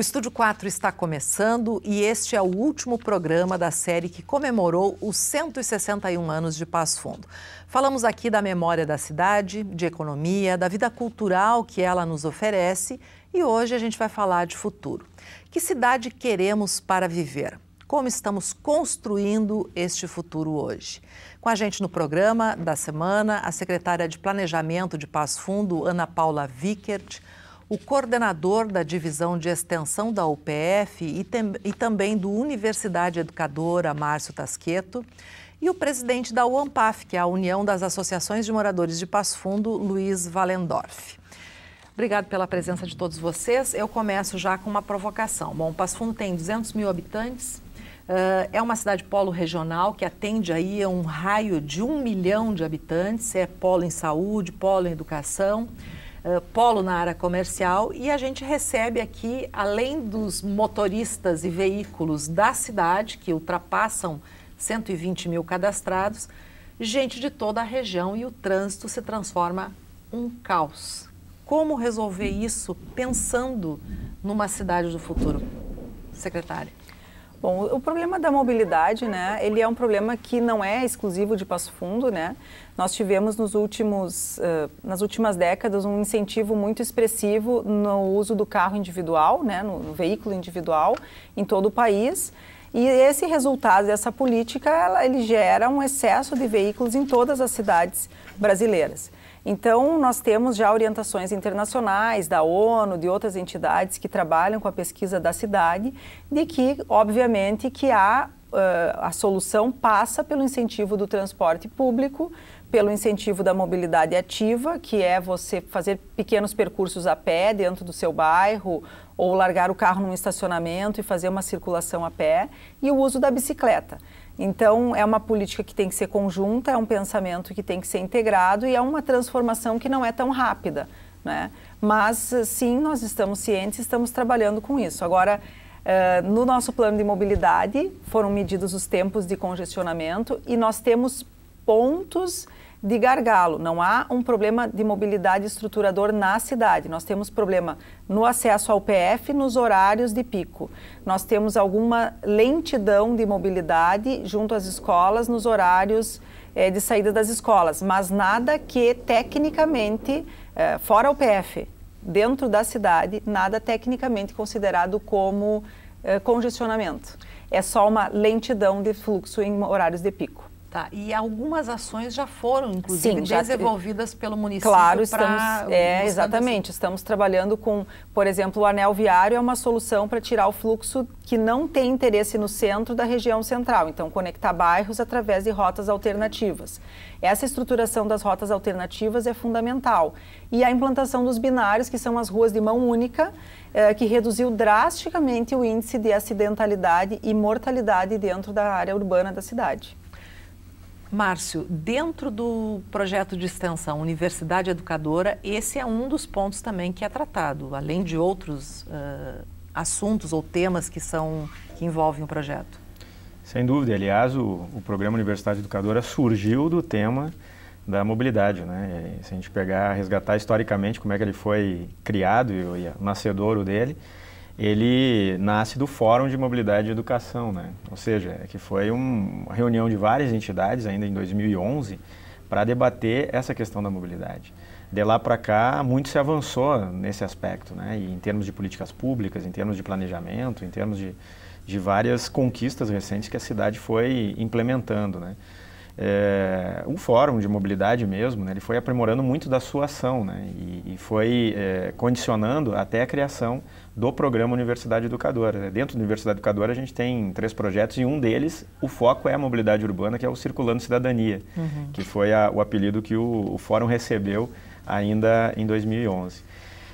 O Estúdio 4 está começando e este é o último programa da série que comemorou os 161 anos de Passo Fundo. Falamos aqui da memória da cidade, de economia, da vida cultural que ela nos oferece e hoje a gente vai falar de futuro. Que cidade queremos para viver? Como estamos construindo este futuro hoje? Com a gente no programa da semana, a secretária de Planejamento de Passo Fundo, Ana Paula Wickert, o coordenador da Divisão de Extensão da UPF e também do Universidade Educadora, Márcio Tasqueto, e o presidente da UAMPAF, que é a União das Associações de Moradores de Passo Fundo, Luiz Wallendorf. Obrigado pela presença de todos vocês. Eu começo já com uma provocação. Bom, Passo Fundo tem 200 mil habitantes, é uma cidade polo regional que atende aí a um raio de 1 milhão de habitantes, é polo em saúde, polo em educação, polo na área comercial, e a gente recebe aqui, além dos motoristas e veículos da cidade, que ultrapassam 120 mil cadastrados, gente de toda a região, e o trânsito se transforma um caos. Como resolver isso pensando numa cidade do futuro? Secretária. Bom, o problema da mobilidade, né, ele é um problema que não é exclusivo de Passo Fundo, né? Nós tivemos nas últimas décadas um incentivo muito expressivo no uso do carro individual, né, no veículo individual em todo o país. E esse resultado dessa política, ele gera um excesso de veículos em todas as cidades brasileiras. Então, nós temos já orientações internacionais da ONU, de outras entidades que trabalham com a pesquisa da cidade, de que, obviamente, que a solução passa pelo incentivo do transporte público, pelo incentivo da mobilidade ativa, que é você fazer pequenos percursos a pé dentro do seu bairro, ou largar o carro num estacionamento e fazer uma circulação a pé, e o uso da bicicleta. Então, é uma política que tem que ser conjunta, é um pensamento que tem que ser integrado e é uma transformação que não é tão rápida, né? Mas, sim, nós estamos cientes, estamos trabalhando com isso. Agora, no nosso plano de mobilidade, foram medidos os tempos de congestionamento e nós temos pontos de gargalo. Não há um problema de mobilidade estruturador na cidade. Nós temos problema no acesso ao PF nos horários de pico. Nós temos alguma lentidão de mobilidade junto às escolas nos horários de saída das escolas, mas nada que tecnicamente, fora o PF, dentro da cidade, nada tecnicamente considerado como congestionamento. É só uma lentidão de fluxo em horários de pico. Tá, e algumas ações já foram, inclusive, desenvolvidas pelo município. Claro, exatamente. Estamos trabalhando com, por exemplo, o anel viário é uma solução para tirar o fluxo que não tem interesse no centro da região central. Então, conectar bairros através de rotas alternativas. Essa estruturação das rotas alternativas é fundamental. E a implantação dos binários, que são as ruas de mão única, que reduziu drasticamente o índice de acidentalidade e mortalidade dentro da área urbana da cidade. Márcio, dentro do projeto de extensão Universidade Educadora, esse é um dos pontos também que é tratado, além de outros assuntos ou temas que envolvem o projeto. Sem dúvida. Aliás, o programa Universidade Educadora surgiu do tema da mobilidade, né? Se a gente resgatar historicamente como é que ele foi criado e o nascedouro dele, ele nasce do Fórum de Mobilidade e Educação, né? Ou seja, que foi uma reunião de várias entidades ainda em 2011 para debater essa questão da mobilidade. De lá para cá, muito se avançou nesse aspecto, né? E em termos de políticas públicas, em termos de planejamento, em termos de várias conquistas recentes que a cidade foi implementando, né? O Fórum de Mobilidade mesmo, né, ele foi aprimorando muito da sua ação, né, e foi condicionando até a criação do programa Universidade Educadora. Dentro da Universidade Educadora a gente tem 3 projetos e um deles, o foco é a mobilidade urbana, que é o Circulando Cidadania, que foi o apelido que o Fórum recebeu ainda em 2011.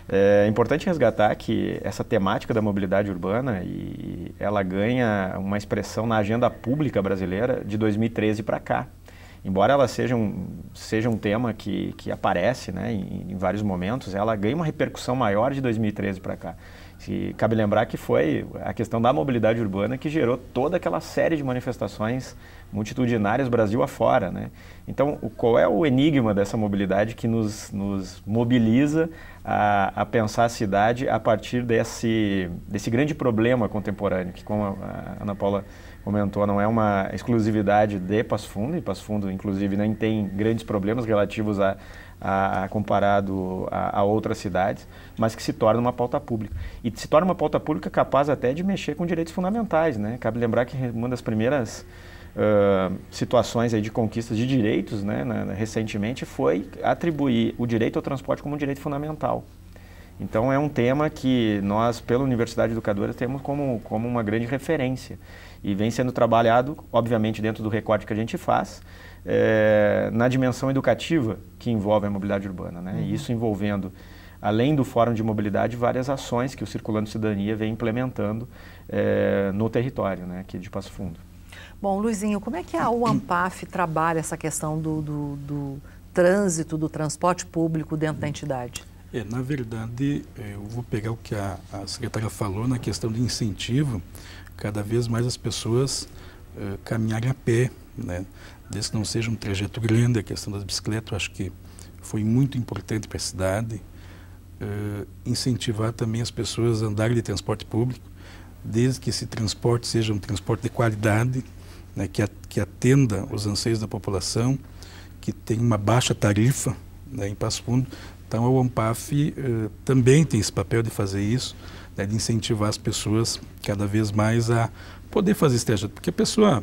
É importante resgatar que essa temática da mobilidade urbana, ela ganha uma expressão na agenda pública brasileira de 2013 para cá. Embora ela seja um tema que aparece, né, em vários momentos, ela ganha uma repercussão maior de 2013 para cá. Cabe lembrar que foi a questão da mobilidade urbana que gerou toda aquela série de manifestações multitudinárias Brasil afora, né? Então, qual é o enigma dessa mobilidade que nos mobiliza a pensar a cidade a partir desse grande problema contemporâneo, que, como a Ana Paula comentou, não é uma exclusividade de Passo Fundo, e Passo Fundo, inclusive, nem tem grandes problemas relativos comparado a outras cidades, mas que se torna uma pauta pública. E se torna uma pauta pública capaz até de mexer com direitos fundamentais, né? Cabe lembrar que uma das primeiras situações aí de conquistas de direitos, né, recentemente, foi atribuir o direito ao transporte como um direito fundamental. Então, é um tema que nós, pela Universidade Educadora, temos como uma grande referência. E vem sendo trabalhado, obviamente, dentro do recorte que a gente faz, na dimensão educativa que envolve a mobilidade urbana, né? E isso envolvendo, além do Fórum de Mobilidade, várias ações que o Circulando Cidadania vem implementando no território, né, aqui de Passo Fundo. Bom, Luizinho, como é que a UAMPAF trabalha essa questão do trânsito, do transporte público dentro da entidade? Na verdade, eu vou pegar o que a secretária falou na questão de incentivo, cada vez mais as pessoas caminharem a pé, né? Desde que não seja um trajeto grande. A questão das bicicletas, eu acho que foi muito importante para a cidade. Incentivar também as pessoas a andarem de transporte público, desde que esse transporte seja um transporte de qualidade, né, que atenda os anseios da população, que tenha uma baixa tarifa, né, em Passo Fundo. Então, a UAMPAF também tem esse papel de fazer isso, né, de incentivar as pessoas cada vez mais a poder fazer esse trajeto. Porque a pessoa,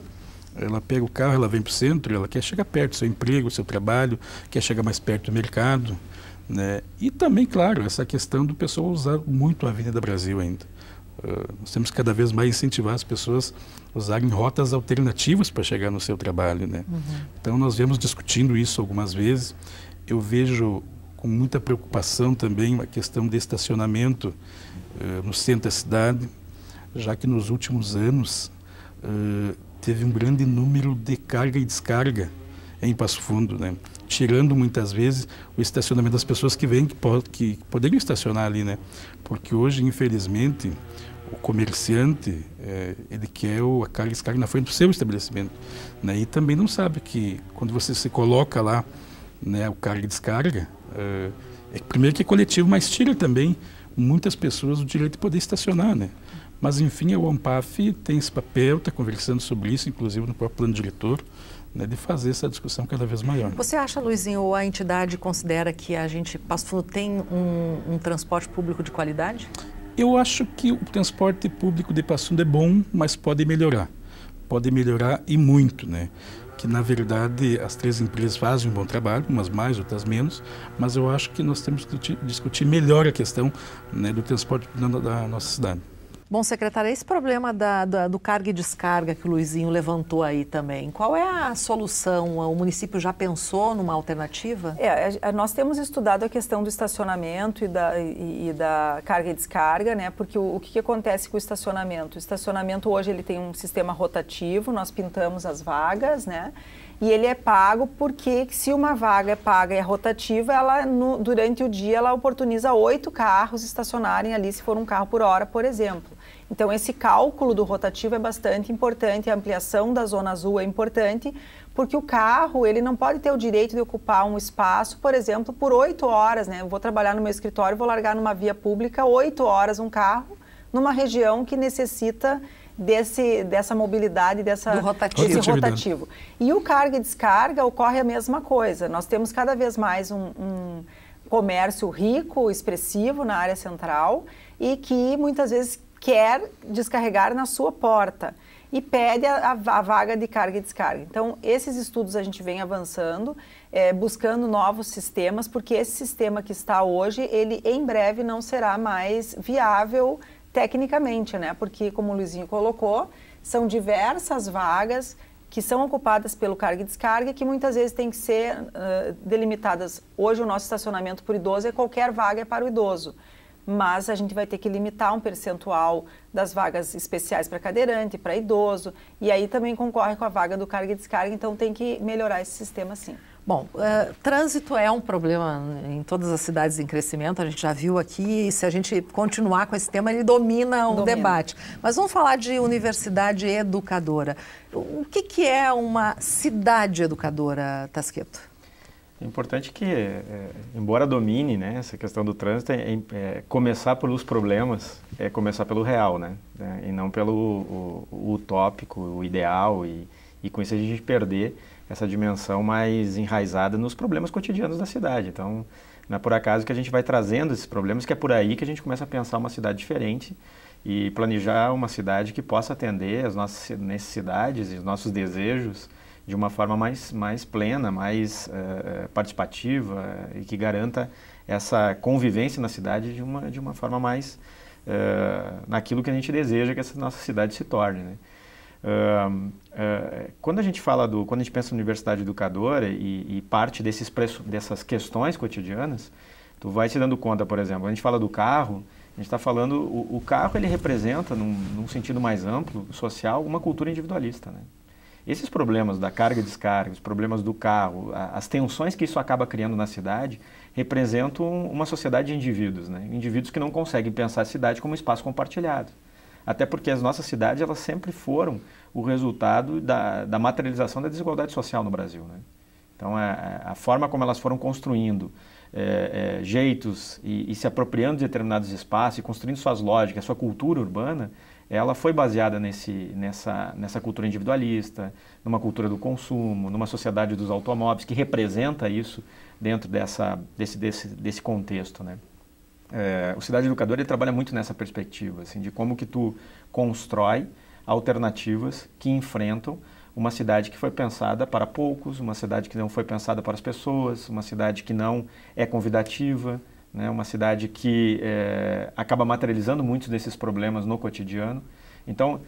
ela pega o carro, ela vem para o centro, ela quer chegar perto do seu emprego, do seu trabalho, quer chegar mais perto do mercado, né? E também, claro, essa questão do pessoal usar muito a Avenida Brasil ainda. Nós temos que cada vez mais incentivar as pessoas a usarem rotas alternativas para chegar no seu trabalho, né? Então, nós viemos discutindo isso algumas vezes. Eu vejo com muita preocupação também a questão de estacionamento no centro da cidade, já que nos últimos anos teve um grande número de carga e descarga em Passo Fundo, né? Tirando muitas vezes o estacionamento das pessoas que vêm, que poderiam estacionar ali, né? Porque hoje, infelizmente, o comerciante, ele quer a carga e descarga na frente do seu estabelecimento, né? E também não sabe que quando você se coloca lá, né, o carga e descarga, primeiro que é coletivo, mas tira também muitas pessoas o direito de poder estacionar, né? Mas, enfim, a UAMPAF tem esse papel, está conversando sobre isso, inclusive no próprio plano diretor, né, de fazer essa discussão cada vez maior. Você acha, Luizinho, ou a entidade considera que Passo Fundo tem um transporte público de qualidade? Eu acho que o transporte público de Passo Fundo é bom, mas pode melhorar. Pode melhorar e muito, né? Que, na verdade, as três empresas fazem um bom trabalho, umas mais, outras menos, mas eu acho que nós temos que discutir melhor a questão, né, do transporte da nossa cidade. Bom, secretária, esse problema do carga e descarga que o Luizinho levantou aí também, qual é a solução? O município já pensou numa alternativa? Nós temos estudado a questão do estacionamento e da carga e descarga, né? Porque o que acontece com o estacionamento? O estacionamento hoje ele tem um sistema rotativo, nós pintamos as vagas, né? E ele é pago porque se uma vaga é paga e é rotativa, durante o dia ela oportuniza 8 carros estacionarem ali, se for um carro por hora, por exemplo. Então, esse cálculo do rotativo é bastante importante, a ampliação da zona azul é importante, porque o carro ele não pode ter o direito de ocupar um espaço, por exemplo, por 8 horas, né? Eu vou trabalhar no meu escritório, vou largar numa via pública 8 horas um carro, numa região que necessita dessa mobilidade, desse rotativo. E o carga e descarga ocorre a mesma coisa. Nós temos cada vez mais um comércio rico, expressivo na área central e que muitas vezes quer descarregar na sua porta e pede a vaga de carga e descarga. Então, esses estudos a gente vem avançando, buscando novos sistemas, porque esse sistema que está hoje, ele em breve não será mais viável tecnicamente, né? Porque, como o Luizinho colocou, são diversas vagas que são ocupadas pelo carga e descarga, que muitas vezes têm que ser delimitadas. Hoje, o nosso estacionamento por idoso qualquer vaga é para o idoso, mas a gente vai ter que limitar um percentual das vagas especiais para cadeirante, para idoso, e aí também concorre com a vaga do carga e descarga, então tem que melhorar esse sistema sim. Bom, trânsito é um problema em todas as cidades em crescimento, a gente já viu aqui, e se a gente continuar com esse tema, ele domina o debate. Mas vamos falar de universidade educadora. O que é uma cidade educadora, Tasqueto? É importante que, embora domine, né, essa questão do trânsito, começar pelos problemas, começar pelo real, né, e não pelo o utópico, o ideal, e com isso a gente perder essa dimensão mais enraizada nos problemas cotidianos da cidade. Então, não é por acaso que a gente vai trazendo esses problemas, que é por aí que a gente começa a pensar uma cidade diferente e planejar uma cidade que possa atender as nossas necessidades e os nossos desejos de uma forma mais plena, mais participativa e que garanta essa convivência na cidade de uma forma mais naquilo que a gente deseja que essa nossa cidade se torne, né? Quando a gente pensa em universidade educadora e parte dessas questões cotidianas, tu vai se dando conta, por exemplo, quando a gente fala do carro, a gente está falando, o carro ele representa, num sentido mais amplo, social, uma cultura individualista, né? Esses problemas da carga e descarga, os problemas do carro, as tensões que isso acaba criando na cidade, representam uma sociedade de indivíduos, né? Indivíduos que não conseguem pensar a cidade como um espaço compartilhado. Até porque as nossas cidades, elas sempre foram o resultado da materialização da desigualdade social no Brasil, né? Então, a forma como elas foram construindo jeitos e se apropriando de determinados espaços e construindo suas lógicas, sua cultura urbana, ela foi baseada nessa cultura individualista, numa cultura do consumo, numa sociedade dos automóveis, que representa isso dentro desse contexto, né? O Cidade Educadora ele trabalha muito nessa perspectiva, assim, de como que tu constrói alternativas que enfrentam uma cidade que foi pensada para poucos, uma cidade que não foi pensada para as pessoas, uma cidade que não é convidativa, né? Uma cidade que acaba materializando muitos desses problemas no cotidiano. Então,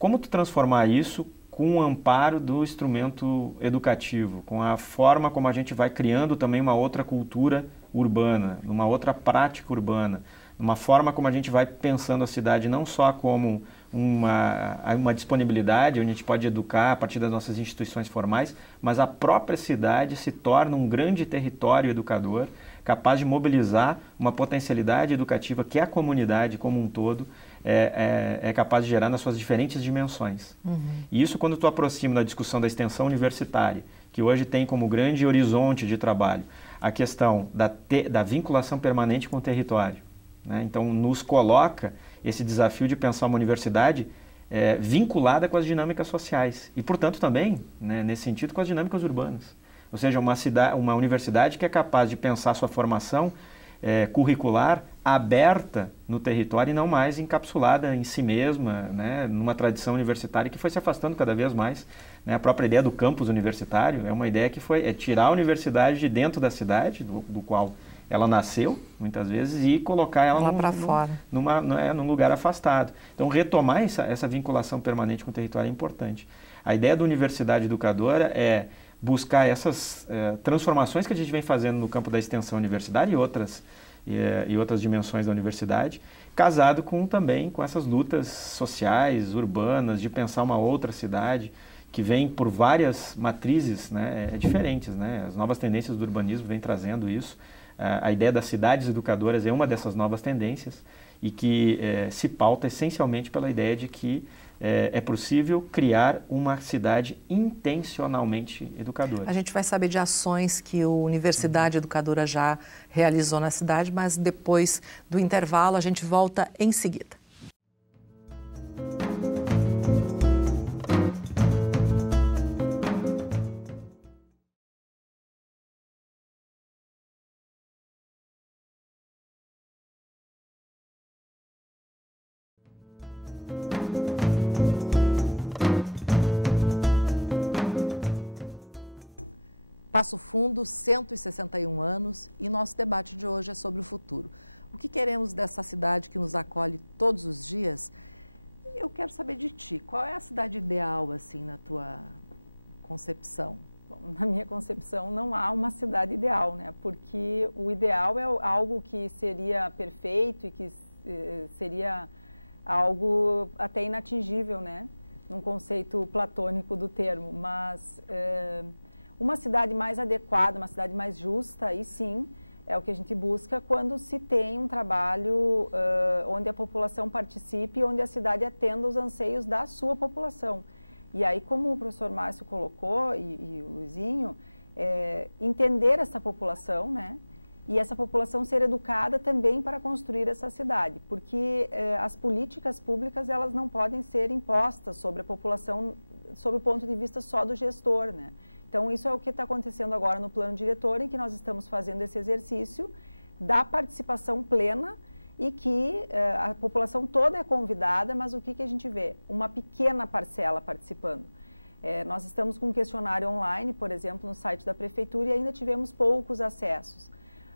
como tu transformar isso com o amparo do instrumento educativo, com a forma como a gente vai criando também uma outra cultura urbana, uma outra prática urbana, uma forma como a gente vai pensando a cidade não só como uma disponibilidade onde a gente pode educar a partir das nossas instituições formais, mas a própria cidade se torna um grande território educador, capaz de mobilizar uma potencialidade educativa que a comunidade como um todo é capaz de gerar nas suas diferentes dimensões. Uhum. E isso quando tu aproxima da discussão da extensão universitária, que hoje tem como grande horizonte de trabalho a questão da vinculação permanente com o território, né? Então, nos coloca esse desafio de pensar uma universidade vinculada com as dinâmicas sociais e, portanto, também, né, nesse sentido, com as dinâmicas urbanas. Ou seja, uma universidade que é capaz de pensar sua formação curricular aberta no território e não mais encapsulada em si mesma, né, numa tradição universitária que foi se afastando cada vez mais, né? A própria ideia do campus universitário é uma ideia que foi tirar a universidade de dentro da cidade, do qual ela nasceu, muitas vezes, e colocar ela para fora, num lugar afastado. Então, retomar essa vinculação permanente com o território é importante. A ideia da universidade educadora é buscar essas transformações que a gente vem fazendo no campo da extensão universitária e outras dimensões da universidade, casado também com essas lutas sociais, urbanas, de pensar uma outra cidade, que vem por várias matrizes, né, diferentes, né? As novas tendências do urbanismo vêm trazendo isso. A ideia das cidades educadoras é uma dessas novas tendências e que se pauta essencialmente pela ideia de que é possível criar uma cidade intencionalmente educadora. A gente vai saber de ações que a Universidade Educadora já realizou na cidade, mas depois do intervalo a gente volta em seguida. Passo Fundo, 161 anos, e nosso debate de hoje é sobre o futuro. O que queremos dessa cidade que nos acolhe todos os dias? Eu quero saber de ti, qual é a cidade ideal, assim, na tua concepção? Bom, na minha concepção, não há uma cidade ideal, né? Porque o ideal é algo que seria perfeito e que seria algo até inatingível, né? Num conceito platônico do termo, mas Uma cidade mais adequada, uma cidade mais justa, aí sim, é o que a gente busca quando se tem um trabalho onde a população participe, onde a cidade atenda os anseios da sua população. E aí, como o professor Márcio colocou, e o Luizinho, entender essa população, né? E essa população ser educada também para construir essa cidade, porque as políticas públicas elas não podem ser impostas sobre a população sob o ponto de vista só do gestor, né? Então isso é o que está acontecendo agora no plano diretor, em que nós estamos fazendo esse exercício da participação plena e que a população toda é convidada, mas o que a gente vê? Uma pequena parcela participando. Nós estamos com um questionário online, por exemplo, no site da prefeitura e ainda tivemos poucos acessos.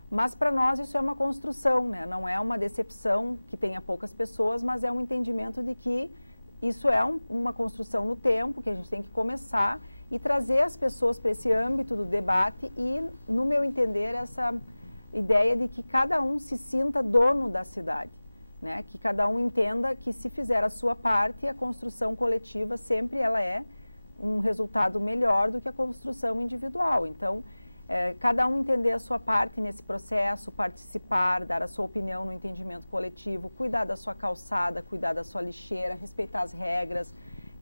Mas para nós isso é uma construção, né? Não é uma decepção que tenha poucas pessoas, mas é um entendimento de que isso é uma construção no tempo, que a gente tem que começar e trazer as pessoas para esse âmbito do debate e, no meu entender, essa ideia de que cada um se sinta dono da cidade, né? Que cada um entenda que se fizer a sua parte, a construção coletiva sempre ela é um resultado melhor do que a construção individual. Então, cada um entender a sua parte nesse processo, participar, dar a sua opinião no entendimento coletivo, cuidar da sua calçada, cuidar da sua lixeira, respeitar as regras,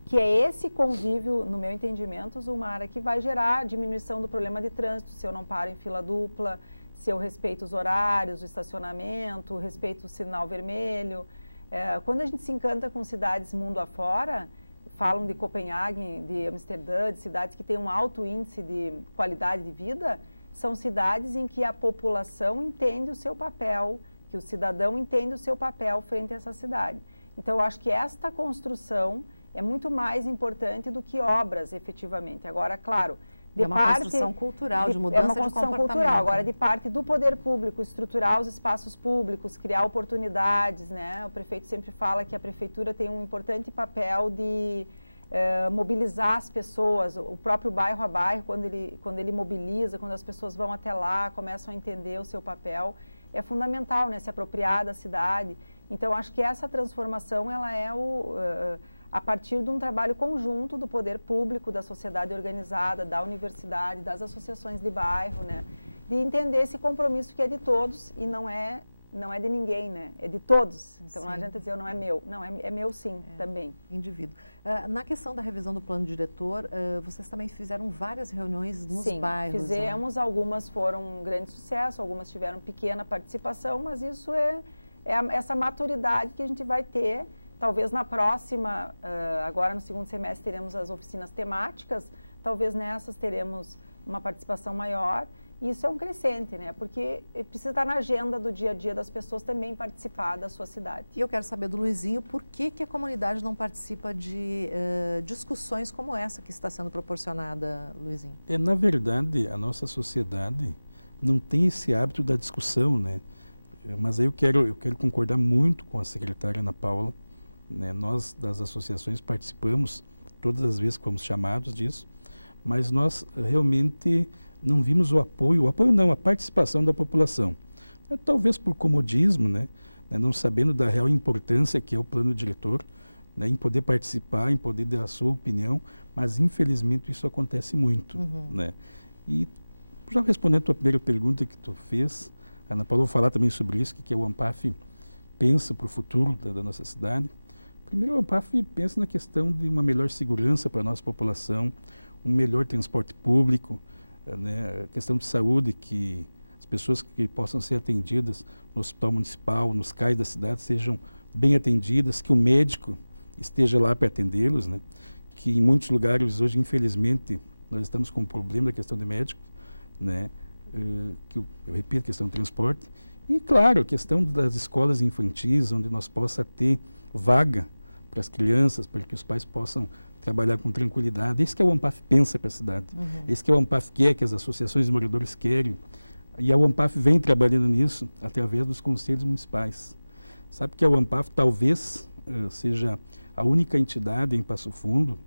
que é esse convívio, no meu entendimento, Zulmara, que vai gerar a diminuição do problema de trânsito, se eu não paro em fila dupla, se eu respeito os horários, o estacionamento, respeito o sinal vermelho. Quando a gente se encanta com cidades mundo afora, falam de Copenhague, de Amsterdã, de cidades que têm um alto índice de qualidade de vida, são cidades em que a população entende o seu papel, que o cidadão entende o seu papel frente a essa cidade. Então, eu acho que esta construção é muito mais importante do que obras, efetivamente. Agora, claro, é uma construção cultural, de mudança de comportamento. É uma construção cultural. Agora, de parte do poder público, estruturar os espaços públicos, criar oportunidades, né? O prefeito sempre fala que a prefeitura tem um importante papel de mobilizar as pessoas. O próprio bairro a bairro, quando ele mobiliza, quando as pessoas vão até lá, começam a entender o seu papel, é fundamental, né? Se apropriar da cidade. Então, acho que essa transformação, ela é a partir de um trabalho conjunto do poder público, da sociedade organizada, da universidade, das associações de bairro, né? De entender esse compromisso que é de todos e não é de ninguém, né? É de todos. Então, sim, não adianta dizer, não é meu. Não, é meu sim, também. Indivíduo. Na questão da revisão do plano diretor, vocês também fizeram várias reuniões nos bairros. Sim, fizemos. Né? Algumas foram um grande sucesso, algumas tiveram pequena participação, mas isso é essa maturidade que a gente vai ter. Talvez na próxima, agora no segundo semestre, teremos as oficinas temáticas, talvez nessas teremos uma participação maior. E isso é um crescente, né? Porque precisa estar na agenda do dia a dia das pessoas também participar da sua cidade. E eu quero saber do Luizinho, por que a comunidade não participa de discussões como essa que está sendo proporcionada, Luizinho? Na verdade, a nossa sociedade não tem esse hábito da discussão, né? Mas aí eu quero concordar muito com a secretária Ana Paula, né? Nós, das associações, participamos todas as vezes que fomos chamados disso, mas nós realmente não vimos o apoio não, a participação da população. Talvez por comodismo, né? Não sabendo da real importância que é o plano diretor, né? Em poder participar, em poder dar a sua opinião, mas infelizmente isso acontece muito. Né? E já respondendo a tua primeira pergunta que tu fez, a Ana Paula, vou falar também sobre isso, que o ANPAF pensa para o futuro da nossa cidade. Primeiro, o ANPAF pensa na questão de uma melhor segurança para a nossa população, um melhor transporte público, né? A questão de saúde, que as pessoas que possam ser atendidas no hospital municipal, nos CAIs da cidade, sejam bem atendidas, que o médico esteja lá para atendê-los, né? Que em muitos lugares hoje, infelizmente, nós estamos com um problema da questão de médicos, né? Que eu repito, a questão do transporte. E, claro, a questão das escolas infantis, onde nós possa ter vaga para as crianças, para que os pais possam trabalhar com tranquilidade. Esse que o ANPAF pensa para a cidade. Esse que o ANPAF quer, que as associações de moradores querem. E a ANPAF vem trabalhando nisso através dos conselhos municipais. Sabe que a ANPAF talvez seja a única entidade em Passo Fundo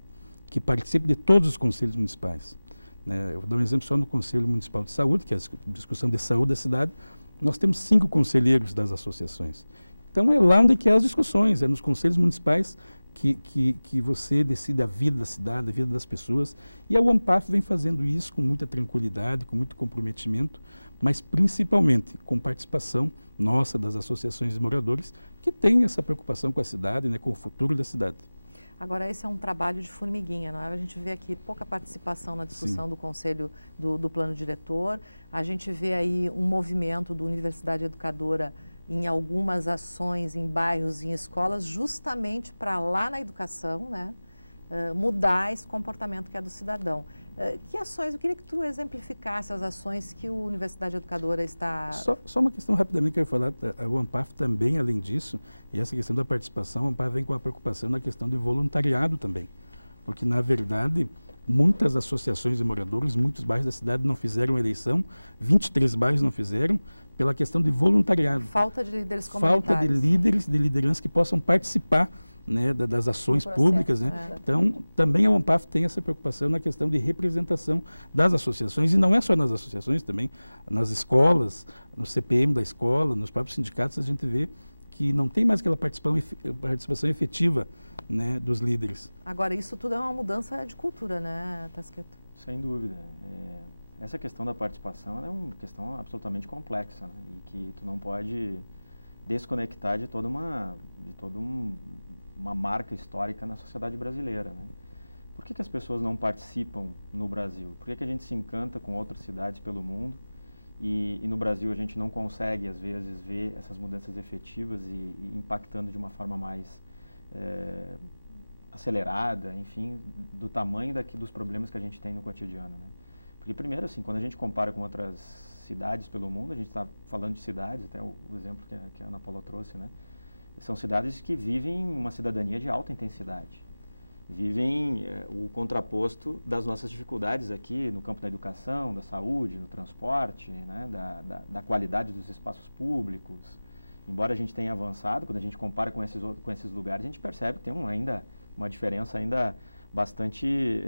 que participe de todos os conselhos municipais. Né? Eu vou dar um exemplo só no Conselho Municipal de Saúde, que é a discussão de saúde da cidade. Nós temos 5 conselheiros das associações. Então é lá onde que é as discussões, é nos conselhos municipais que você decide a vida da cidade, a vida das pessoas. E a OnePath vem fazendo isso com muita tranquilidade, com muito comprometimento, mas principalmente com participação nossa, das associações de moradores, que têm essa preocupação com a cidade, né, com o futuro da cidade. Agora, esse é um trabalho de formiguinha, não é? A gente vê aqui pouca participação na discussão Sim. do Conselho do Plano Diretor. A gente vê aí um movimento do Universidade Educadora em algumas ações em bairros e em escolas, justamente para lá na educação, né, mudar esse comportamento que é do cidadão. Que ações, eu queria que tu exemplificasse as ações que a Universidade Educadora está... Só uma questão rapidamente que eu ia falar, a OnePath também, além disso, e essa questão da participação, a OnePath vem com a preocupação na questão do voluntariado também, porque na verdade muitas associações de moradores, muitos bairros da cidade não fizeram eleição, 23 bairros não fizeram, pela questão de voluntariado. Falta de líderes comunitários. Falta de líderes, de liderança que possam participar, né, das ações públicas. Né? Então, também a OnePath tem essa preocupação na questão de representação das associações, e não é só nas associações, também nas escolas, no CPM da escola, nos próprios sindicatos, a gente vê que não tem mais aquela participação efetiva, né, dos líderes. Agora, isso tudo é uma mudança de cultura, né, Tasqueto? Sem dúvida. Essa questão da participação é uma questão absolutamente complexa, né, e que tu não pode desconectar de toda uma marca histórica na sociedade brasileira, né? Por que as pessoas não participam no Brasil? Por que a gente se encanta com outras cidades pelo mundo e no Brasil a gente não consegue, às vezes, ver essas mudanças efetivas e impactando de uma forma mais acelerada, enfim, do tamanho dos problemas que a gente tem no cotidiano, né? Porque, primeiro, assim, quando a gente compara com outras cidades pelo mundo, a gente está falando de cidades, até o exemplo que a Ana Paula trouxe, né? São cidades que vivem uma cidadania de alta intensidade. Vivem o contraposto das nossas dificuldades aqui no campo da educação, da saúde, no transporte, né? da qualidade dos espaços públicos. Embora a gente tenha avançado, quando a gente compara com esses lugares, a gente percebe que tem ainda uma diferença ainda bastante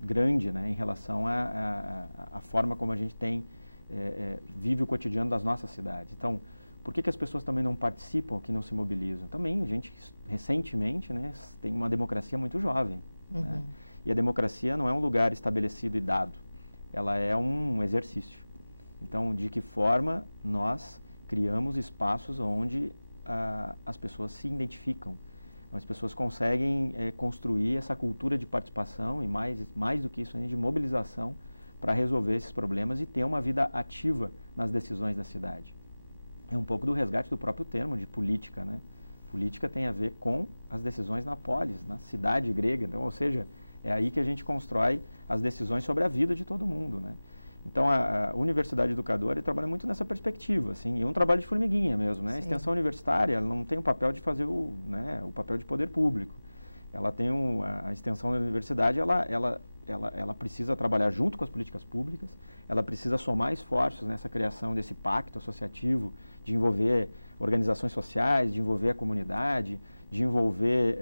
grande, né, em relação à forma como a gente vive o cotidiano das nossas cidades. Então, por que as pessoas também não participam aqui, não se mobilizam? Também, a gente, recentemente, né, tem uma democracia muito jovem. Uhum. Né? E a democracia não é um lugar estabelecido e dado, ela é um exercício. Então, de que forma nós criamos espaços onde as pessoas se identificam, as pessoas conseguem construir essa cultura de participação e mais do que isso, de mobilização para resolver esses problemas e ter uma vida ativa nas decisões da cidade. É um pouco do resgate do próprio termo de política, né? Política tem a ver com as decisões na polis, na cidade grega, então, ou seja, é aí que a gente constrói as decisões sobre a vida de todo mundo, né? Então, a Universidade Educadora trabalha muito nessa perspectiva, assim, e é um trabalho de formiguinha mesmo, né? A extensão universitária ela não tem o papel de fazer o papel de poder público. Ela tem a extensão da universidade, ela precisa trabalhar junto com as políticas públicas, ela precisa somar esforços nessa criação desse pacto associativo, de envolver organizações sociais, de envolver a comunidade, de envolver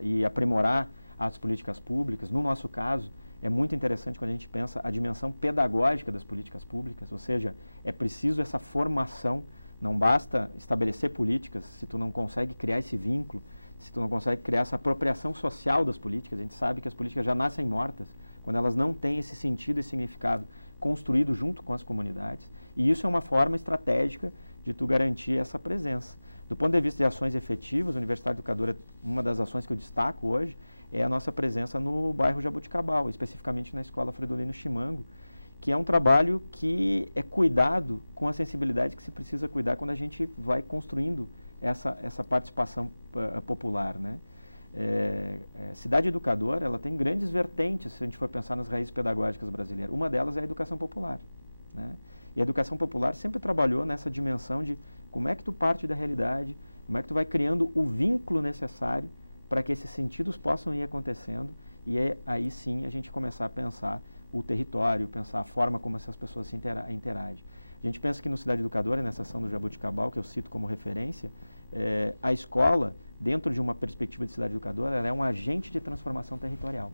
e aprimorar as políticas públicas. No nosso caso, é muito interessante quando a gente pensa a dimensão pedagógica das políticas públicas, ou seja, é preciso essa formação, não basta estabelecer políticas se tu não consegue criar esse vínculo, se tu não consegue criar essa apropriação social das políticas. A gente sabe que as políticas já nascem mortas quando elas não têm esse sentido e significado construído junto com as comunidades, e isso é uma forma estratégica de tu garantir essa presença. Do ponto de vista de ações efetivas, a Universidade Educadora, uma das ações que eu destaco hoje é a nossa presença no bairro Jabuticabal, especificamente na Escola Fridolino Chimango, que é um trabalho que é cuidado com a sensibilidade que se precisa cuidar quando a gente vai construindo essa participação popular, né? Cidade Educadora, ela tem grandes vertentes, se a gente for pensar nas raízes pedagógicas brasileiras. Uma delas é a educação popular, né? E a educação popular sempre trabalhou nessa dimensão de como é que tu parte da realidade, como é que tu vai criando o vínculo necessário para que esses sentidos possam ir acontecendo e aí sim a gente começar a pensar o território, pensar a forma como essas pessoas se interagem. A gente pensa que no Cidade Educadora, nessa ação do Jabuticabal, que eu cito como referência, a escola, dentro de uma perspectiva de Cidade Educadora, ela é um agente de transformação territorial.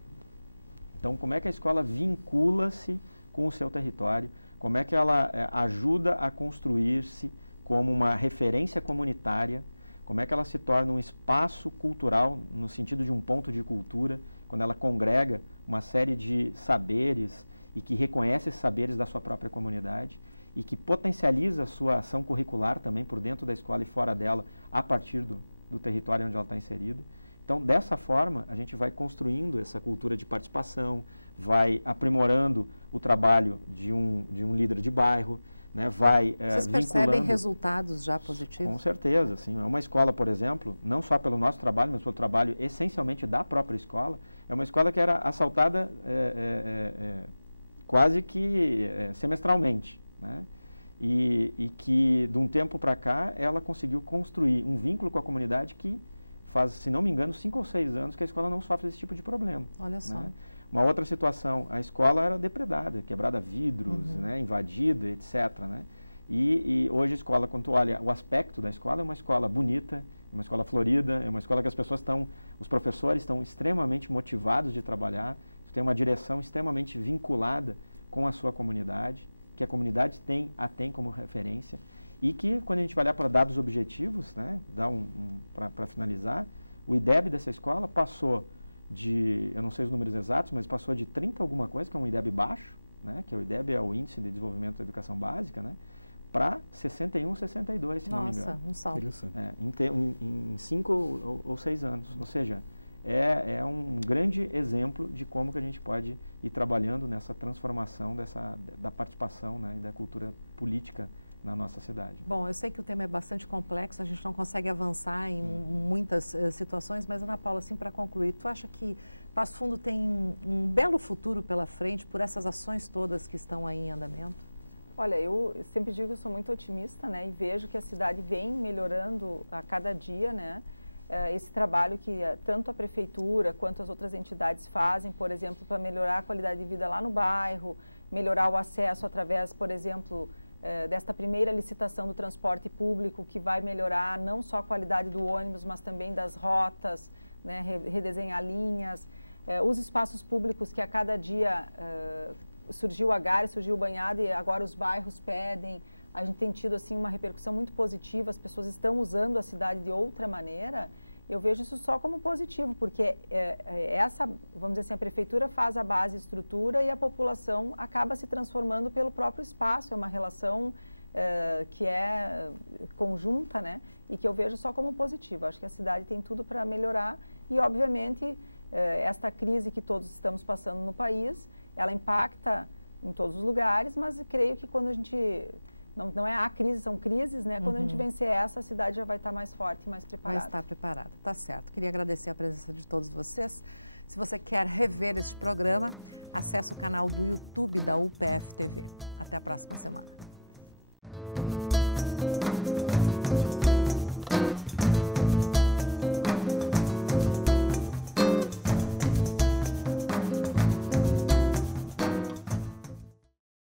Então, como é que a escola vincula-se com o seu território, como é que ela ajuda a construir-se como uma referência comunitária, como é que ela se torna um espaço cultural, no sentido de um ponto de cultura, quando ela congrega uma série de saberes e que reconhece esses saberes da sua própria comunidade e que potencializa a sua ação curricular também por dentro da escola e fora dela, a partir do território onde ela está inserida. Então, dessa forma, a gente vai construindo essa cultura de participação, vai aprimorando o trabalho de um líder de bairro, né, vai Vocês percebem resultados já positivos? Com certeza, sim. É uma escola, por exemplo, não só pelo nosso trabalho, mas pelo trabalho essencialmente da própria escola, é uma escola que era assaltada quase que semestralmente, né? E que, de um tempo para cá, ela conseguiu construir um vínculo com a comunidade que faz, se não me engano, 5 ou 6 anos que a escola não sofre esse tipo de problema. Olha só. Né? Uma outra situação, a escola era depredada, quebrada vidros, né, invadida, etc. Né? E hoje a escola, quando tu olha o aspecto da escola, é uma escola bonita, é uma escola florida, é uma escola que as pessoas os professores estão extremamente motivados de trabalhar, tem uma direção extremamente vinculada com a sua comunidade, que a comunidade a tem como referência, e que, quando a gente vai olhar para dados objetivos, né, para finalizar, o IDEB dessa escola passou de, eu não sei os números exatos, mas passou de 30 alguma coisa, que é um IDEB baixo, né, que o IDEB é o Índice de Desenvolvimento da Educação Básica, né, para 61, 62, se não me engano. Nossa, um salto. Em 5 ou 6 anos. Ou seja, é um grande exemplo de como que a gente pode ir trabalhando nessa transformação da participação, né, e da cultura política na nossa cidade. Bom, eu sei que o tema é bastante complexo, a gente não consegue avançar em muitas situações, mas, Ana Paula, assim, para concluir, tu acha que Passo Fundo tem um belo futuro pela frente por essas ações todas que estão aí em andamento? Olha, eu sempre digo que eu sou muito otimista, né, e vejo que a cidade vem melhorando a cada dia, né, esse trabalho que tanto a prefeitura quanto as outras entidades fazem, por exemplo, para melhorar a qualidade de vida lá no bairro, melhorar o acesso através, por exemplo, desta primeira licitação do transporte público, que vai melhorar não só a qualidade do ônibus, mas também das rotas, né, redesenhar linhas, os espaços públicos que a cada dia surgiu a Gare, surgiu o Banhado e agora os bairros pedem. A gente tem tido assim uma repercussão muito positiva, as pessoas estão usando a cidade de outra maneira. Eu vejo isso só como positivo, porque vamos dizer assim, a prefeitura faz a base e estrutura e a população acaba se transformando pelo próprio espaço. É uma relação que é conjunta, né? E que eu vejo só como positiva. Acho que a cidade tem tudo para melhorar e, obviamente, esta crise que todos estamos passando no país, ela impacta em todos os lugares, mas creio que quando a gente... Não é a crise, são crises, né? Quando a gente vencer essa, a cidade já vai estar mais forte e mais preparada. Vai estar preparada, tá certo. Queria agradecer a presença de todos vocês. Se você quer rever este programa, acesse o canal do YouTube da UPF TV. Até a próxima semana.